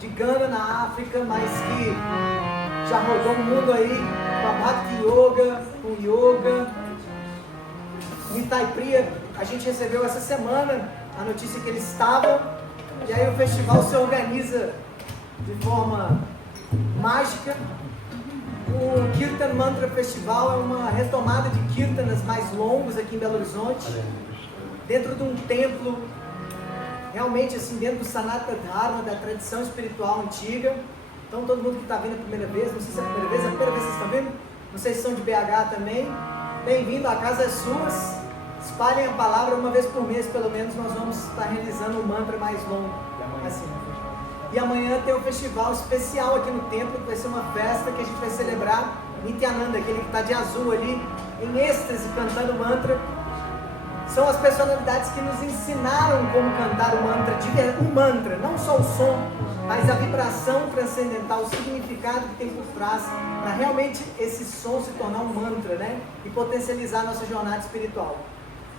de Ghana, na África, mas que já rodou o mundo aí com a Bhakti Yoga, com Yoga. Nitai Priya, a gente recebeu essa semana a notícia que eles estavam, e aí o festival se organiza de forma mágica. O Kirtan Mantra Festival é uma retomada de kirtanas mais longos aqui em Belo Horizonte, dentro de um templo, realmente assim, dentro do Sanatana Dharma, da tradição espiritual antiga. Então todo mundo que está vindo a primeira vez, não sei se é a primeira vez que vocês estão vindo, não sei se são de BH também, bem-vindo, a casa é sua, espalhem a palavra uma vez por mês, pelo menos nós vamos estar realizando um mantra mais longo, assim. E amanhã tem um festival especial aqui no templo, que vai ser uma festa que a gente vai celebrar Nityananda, aquele que está de azul ali, em êxtase, cantando mantra. São as personalidades que nos ensinaram como cantar o mantra, o mantra, não só o som, mas a vibração transcendental, o significado que tem por trás, para realmente esse som se tornar um mantra, né? E potencializar a nossa jornada espiritual.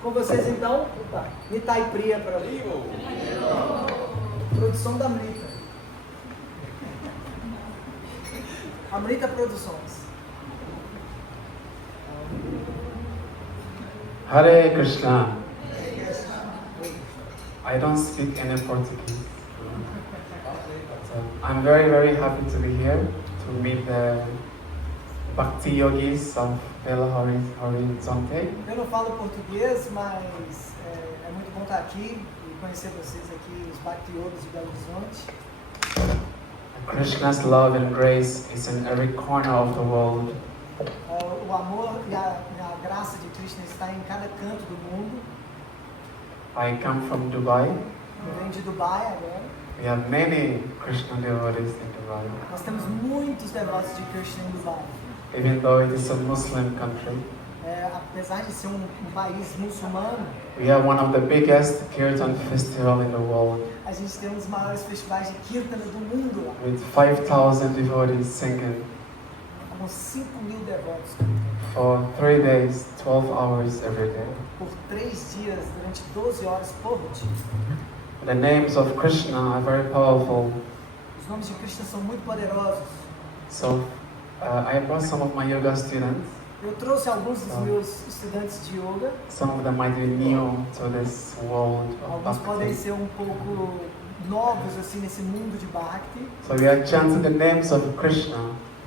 Com vocês então, Nitai Priya para mim. Produção da Amrita. Amrita Produções. Hare Krishna. I don't speak any Portuguese. So I'm very, very happy to be here to meet the Bhakti Yogis of Belo Horizonte. Eu não falo português, mas é muito bom estar aqui e conhecer vocês aqui, os Bhakti Yogis de Belo Horizonte. Krishna's love and grace is in every corner of the world. O amor e a graça de Krishna está em cada canto do mundo. I come from Dubai. Eu venho de Dubai agora. We have many Krishna devotees in Dubai. Nós temos muitos devotos de Krishna em Dubai. Even though it is a Muslim country, apesar de ser um país muçulmano, we have one of the biggest Kirtan festival in the world. A gente tem um dos maiores festivais de Kirtana do mundo lá. With 5,000 devotees singing. Com 5.000 devotos. For 3 days, 12 hours every day. Por 3 dias, durante 12 horas por dia. The names of Krishna are very powerful. Os nomes de Krishna são muito poderosos. So, I brought some of my yoga students. Eu trouxe alguns dos meus estudantes de yoga. Some of them might be new to this world of Alguns podem Bhakti. ser um pouco novos assim nesse mundo de Bhakti. So we are chanting the names of Krishna.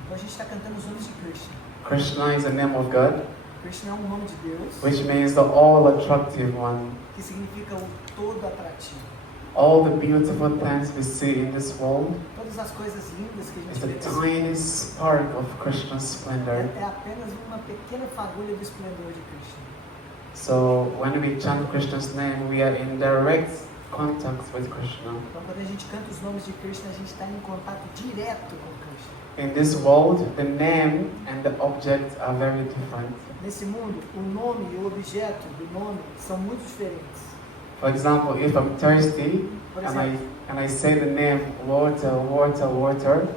Então a gente está cantando os nomes de Krishna. Krishna is the name of God, Krishna é um nome de Deus, which means the all-attractive one. que significa o todo atrativo. All the beautiful things we see in this world Todas as coisas lindas que a is gente a vê nesse tiny spark of Krishna's splendor. é apenas uma pequena fagulha do esplendor de Krishna. So when we chant Krishna's name, we are in direct contact with Krishna. Então quando a gente canta os nomes de Krishna, a gente está em contato direto com Krishna. In this world, the name and the object are very different. Nesse mundo, o nome e o objeto do nome são muito diferentes. For example, if I'm thirsty and I say the name water, water, water,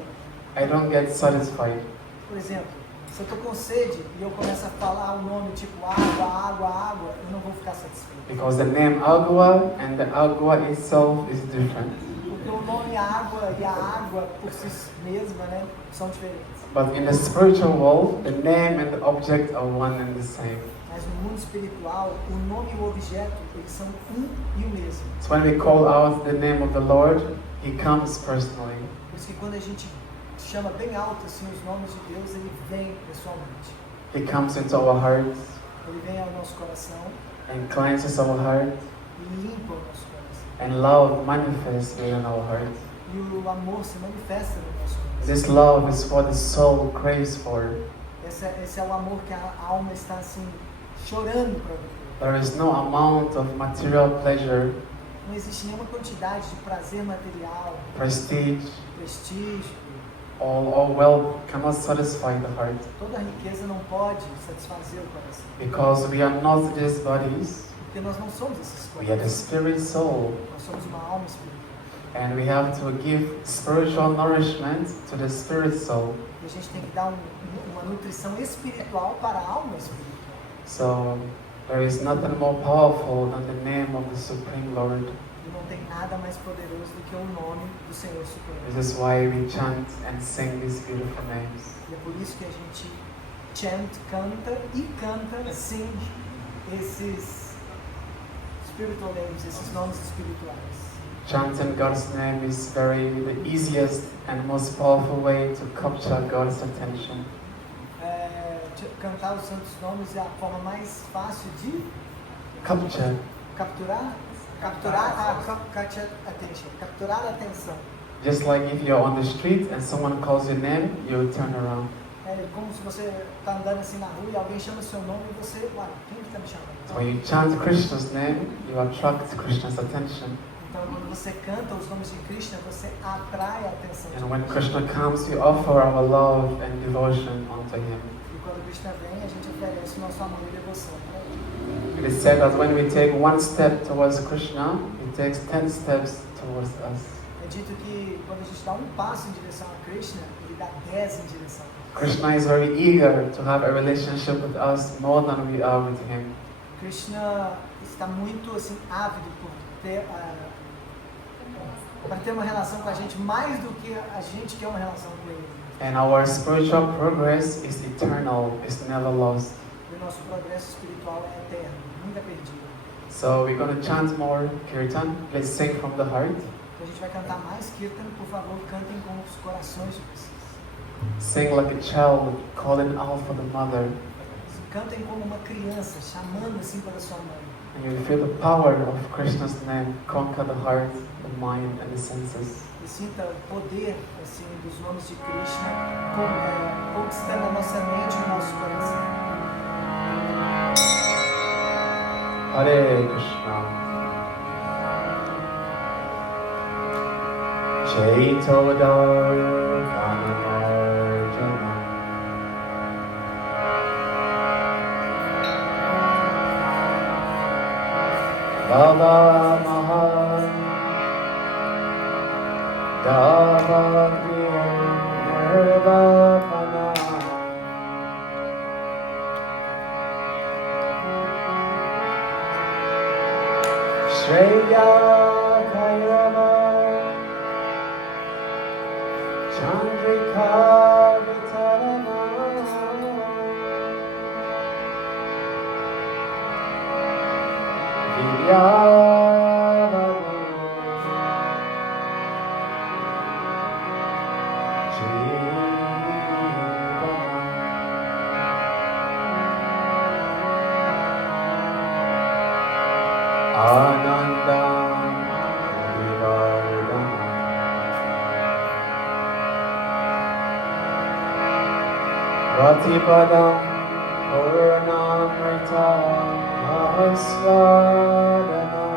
I don't get satisfied. Por exemplo, se eu estou com sede e eu começo a falar o nome tipo água, água, água, eu não vou ficar satisfeito. Because the name agua and the agua itself is different. Porque o nome água e a água por si mesma, né, são diferentes. But in the spiritual world, the name and the object are one and the same. Mas no mundo espiritual, o nome e o objeto, eles são um e o mesmo. So when we call out the name of the Lord, He comes personally. Por isso que quando a gente chama bem alto assim os nomes de Deus, ele vem pessoalmente. He comes into our hearts Ele vem ao nosso coração and cleanses our heart, e limpa o nosso coração. and love manifests within our hearts. E o amor se manifesta no nosso coração. This love is what the soul craves for. Esse é o amor que a alma está assim chorando para viver. There is no amount of material pleasure, Não existe nenhuma quantidade de prazer material, prestige, prestígio, or wealth cannot satisfy the heart. toda a riqueza não pode satisfazer o coração. Because we are not these bodies, Porque nós não somos esses we are the coisas. spirit soul. Nós somos uma alma espiritual. And we have to give spiritual nourishment to the spirit soul. E a gente tem que dar uma nutrição espiritual para a alma espiritual. So there is nothing more powerful than the name of the Supreme Lord. E não tem nada mais poderoso do que o nome do Senhor Supremo. This is why we chant and sing these beautiful names. E é por isso que a gente canta, sing esses spiritual names, esses nomes espirituais. Chanting God's name is the easiest and most powerful way to capture God's attention. Cantar os santos nomes é a forma mais fácil de capturar a atenção. Just like if you're on the street and someone calls your name, you turn around. É como se você está andando assim na rua e alguém chama seu nome e você, uai, quem está me chamando? So when you chant Krishna's name, you attract Krishna's attention. Então quando você canta os nomes de Krishna, você atrai a atenção. And when Krishna comes, we offer our love and devotion unto him. E quando Krishna vem, a gente oferece nosso amor e devoção para ele. It is said that when we take one step towards Krishna, he takes 10 steps towards us. É dito que quando a gente dá um passo em direção a Krishna, ele dá 10 em direção a Krishna. Krishna is very eager to have a relationship with us more than we are with him. Krishna está muito assim ávido por ter para ter uma relação com a gente mais do que a gente quer uma relação com ele. And our spiritual progress is eternal, it's never lost. E o nosso progresso espiritual é eterno, nunca perdido. So we're going to chant more kirtan. Let's sing from the heart. Então a gente vai cantar mais kirtan, por favor, cantem com os corações de vocês. Sing like a child, calling out for the mother. Cantem como uma criança, chamando assim para sua mãe. And you feel the power of Krishna's name conquer the heart, the mind, and the senses. E sinta o poder assim dos nomes de Krishna conquistando a nossa mente e o nosso coração. Hare Krishna. Chaitodar Vanamarjana Baba Mahan Davakir Nirvapana Shreya Kairava Chandrika Vitarana Vidyavanu Jivanam Anandam Vivardhanam Ratipadam Purnamrita Mahasvadanam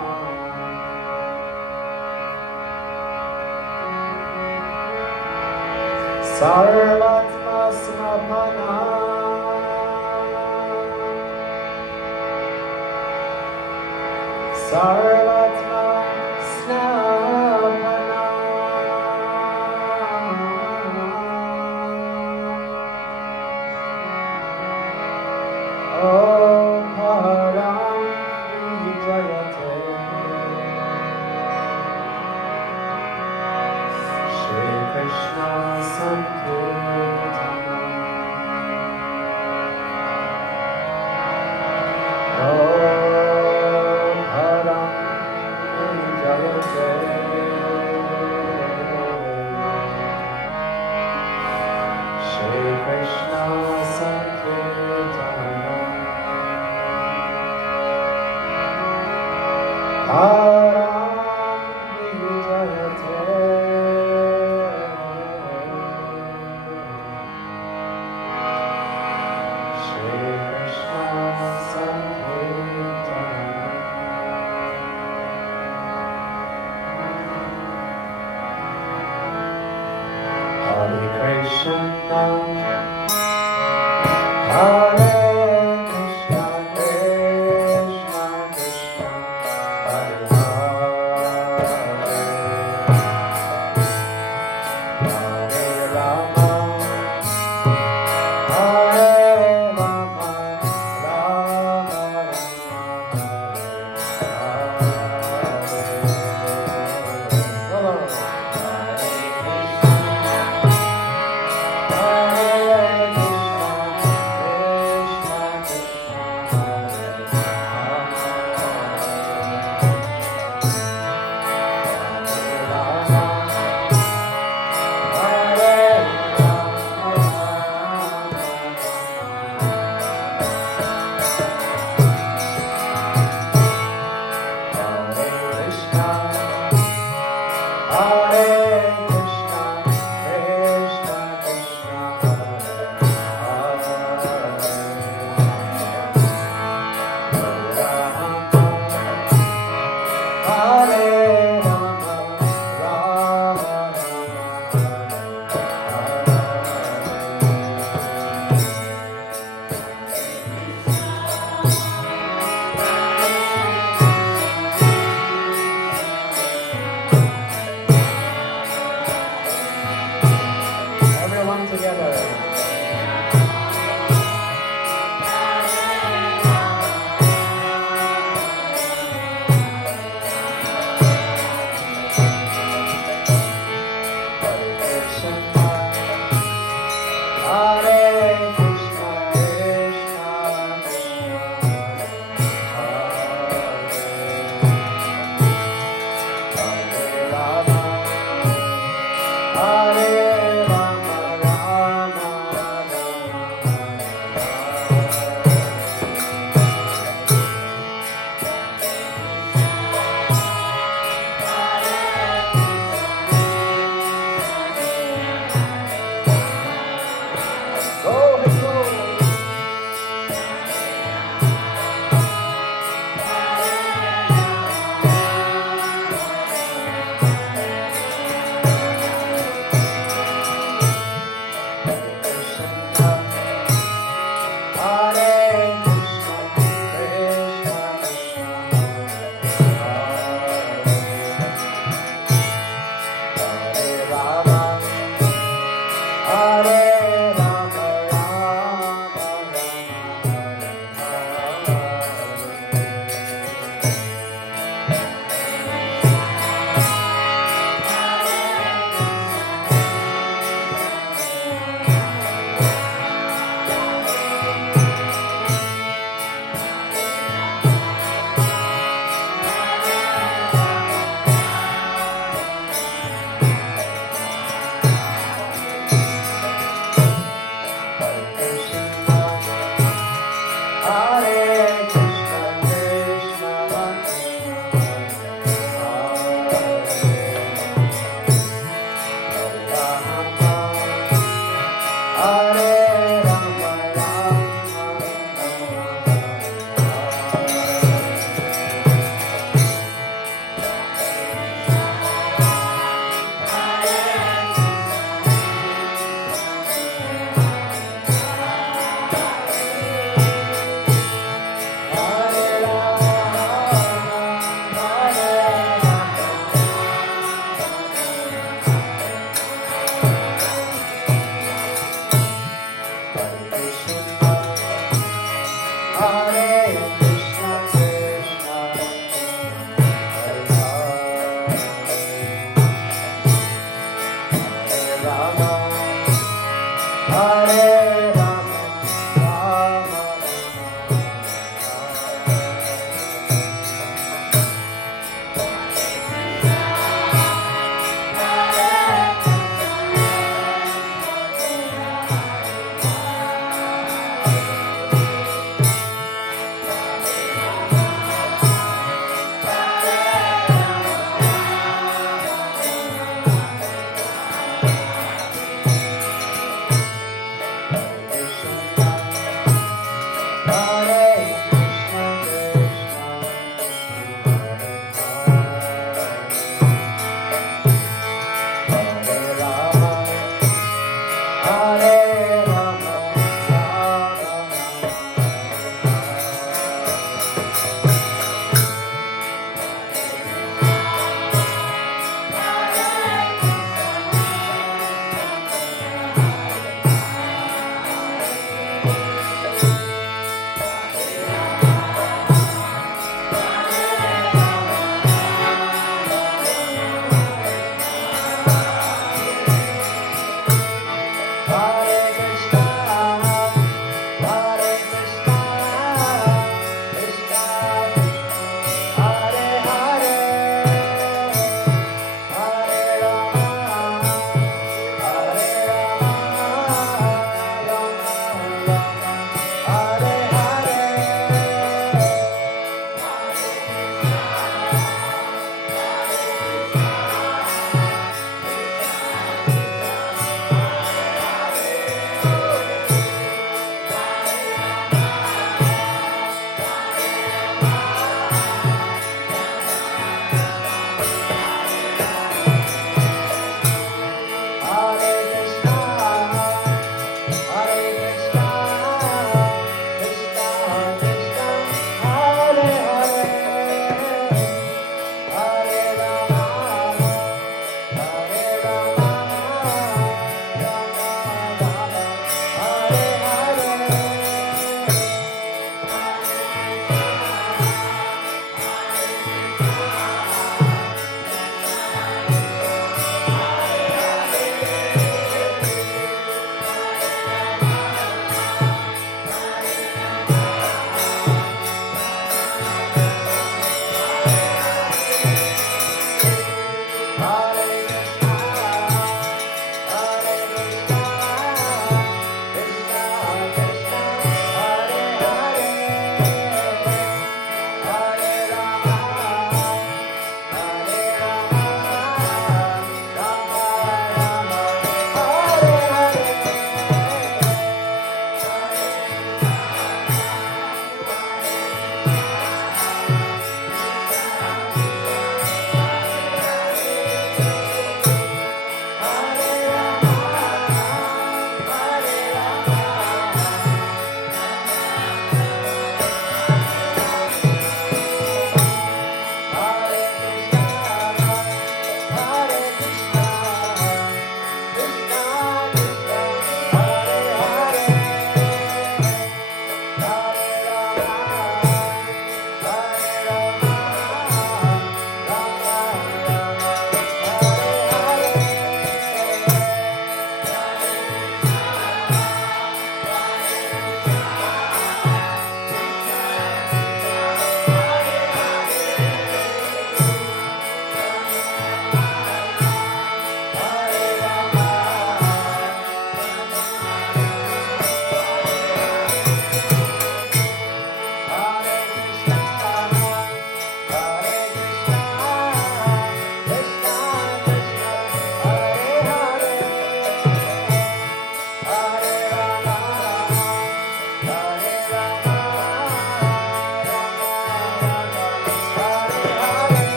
Sarvatma Snapanam Sarvatma Snapanam Om Param Vijayate Shri Krishna Sankirtanam Om Param Vijayate Shri Krishna Sankirtanam Param Vijayate Shri Krishna Sankirtanam Hare Krishna Hare Krishna Krishna Krishna Hare Hare Rama Hare Rama Rama Rama Hare Hare Rama